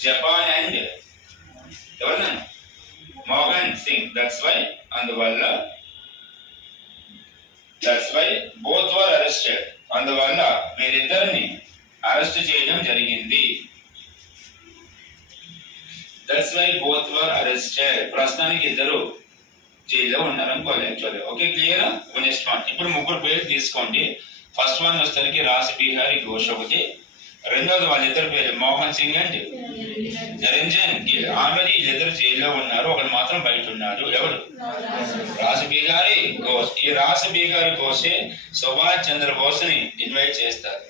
Japan and ఎవరన్నా మోహన్ సింగ్. అందువల్ల both were arrested. అందువల్ల వీరిద్దరిని అరెస్ట్ చేయడం జరిగింది. That's why both were arrested. ప్రస్తుతానికి ఇద్దరు జైల్లో ఉన్నారు అనుకోవాలి actually. Okay, clear? Next one. ఇప్పుడు ముగ్గురు పేర్లు తీసుకోండి. ఫస్ట్ వన్ వచ్చేసరికి రాస్ బిహారీ ఘోష్ ఒకటి. రెండోది వాళ్ళిద్దరు పేరు మోహన్ సింగ్ అండ్ నిరంజన్ గిల్. ఆల్రెడీ వీళ్ళిద్దరు జైల్లో ఉన్నారు, ఒకరు మాత్రం బయట ఉన్నారు. ఎవరు? రాస్ బిహారీ ఘోష్. ఈ రాస్ బిహారీ ఘోషే సుభాష్ చంద్రబోస్ ని ఇన్వైట్ చేస్తారు.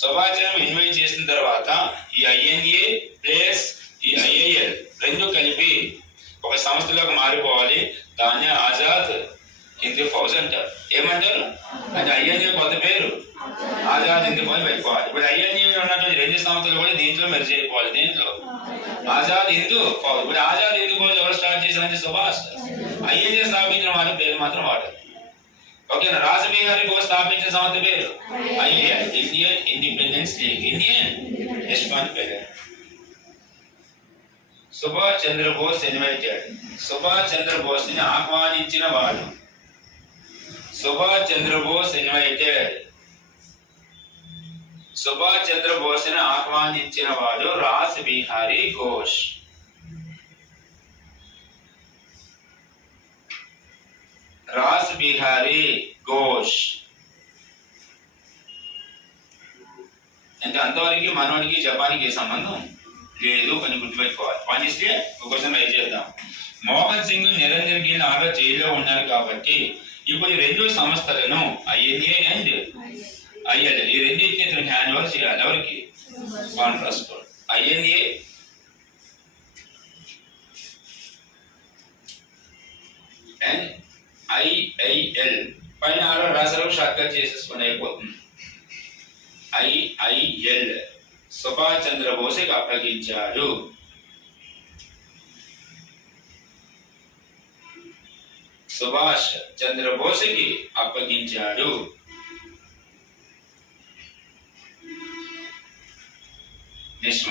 సుభాష్ చంద్ర ఇన్వైట్ చేసిన తర్వాత ఈ ఐఎన్ఏ ప్లస్ ఈ ఐఐఎల్ రెండు కలిపి ఒక సంస్థలోకి మారిపోవాలి. దాన్ని ఆజాద్ హింద్ ఫౌజ్ అంటారు. ఏమంటారు? అది ఐఎన్ఏ కొత్త పేరు ఆజాద్ హింద్ ఫౌజ్ పెట్టుకోవాలి. ఇప్పుడు ఐఎన్ఏ ఉన్నటువంటి రెండు సంస్థలు కూడా దీంట్లో మెర్జ్ అయిపోవాలి. దీంట్లో ఆజాద్ హిందూ ఫౌజ్. ఇప్పుడు ఆజాద్ హిందూ ఫౌజ్ ఎవరు స్టార్ట్ చేశారంటే సుభాష్. ఐఎన్ఏ స్థాపించిన వాళ్ళ పేరు మాత్రం వాడారు. ఓకేనా? రాస్ బిహారీ ఘోష్ స్థాపించిన సంస్థ పేరు IAI, Indian independence league. Indian Yashwant పేరు. సుభాష్ చంద్రబోస్ ఇన్వైటెడ్. సుభాష్ చంద్రబోస్ ని ఆహ్వానించిన వాడు. సుభాష్ చంద్రబోస్ ఇన్వైటెడ్. సుభాష్ చంద్రబోస్ ని ఆహ్వానించిన వాడు రాస్ బిహారీ ఘోష్. రాస్ బిహారీ ఘోష్ అంటే అంతవరకు మనోడికి జపాన్కి ఏ సంబంధం లేదు అని గుర్తుపెట్టుకోవాలి. పనిస్తే ఒక క్వశ్చన్ రైజ్ చేద్దాం. మోహన్ సింగ్ నిరంజన్ గిల్ ఆల్రెడీ జైల్లో ఉన్నారు కాబట్టి ఇప్పుడు ఈ రెండు సంస్థలను ఐఎన్ఏ అండ్ ఐఎల్ ఈ రెండింటిని హ్యాండ్ ఓవర్ చేయాలి. ఎవరికి? కాంట్రాస్ట్. ఐఎన్ఏ అండ్ ఐఐఎల్ పైన ఆర్డర్ రాసారు, షార్ట్ కట్ చేసేసుకుని అయిపోతుంది. ఐఐఎల్ సుభాష్ చంద్రబోస్కి అప్పగించారు. సుభాష్ చంద్రబోస్కి అప్పగించాడు. నెక్స్ట్